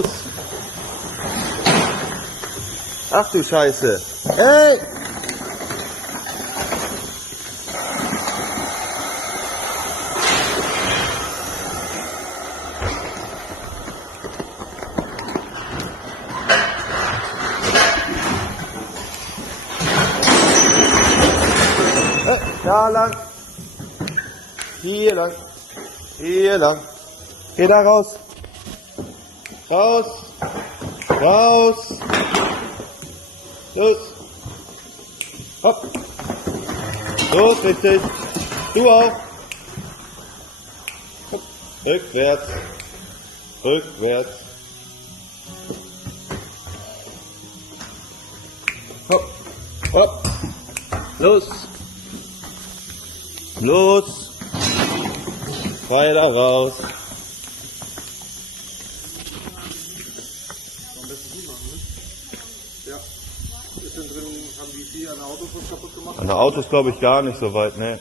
Los! Ach du Scheiße! Hey! Da lang! Hier lang! Hier lang! Geh da raus! Raus! Raus! Los! Hopp! Los, richtig! Du auch! Hopp. Rückwärts! Rückwärts! Hopp! Hopp! Los! Los! Weiter raus! Ja. Ist denn drin, haben die Vieh an der Autobus kaputt gemacht? An der Autos glaube ich gar nicht so weit, ne.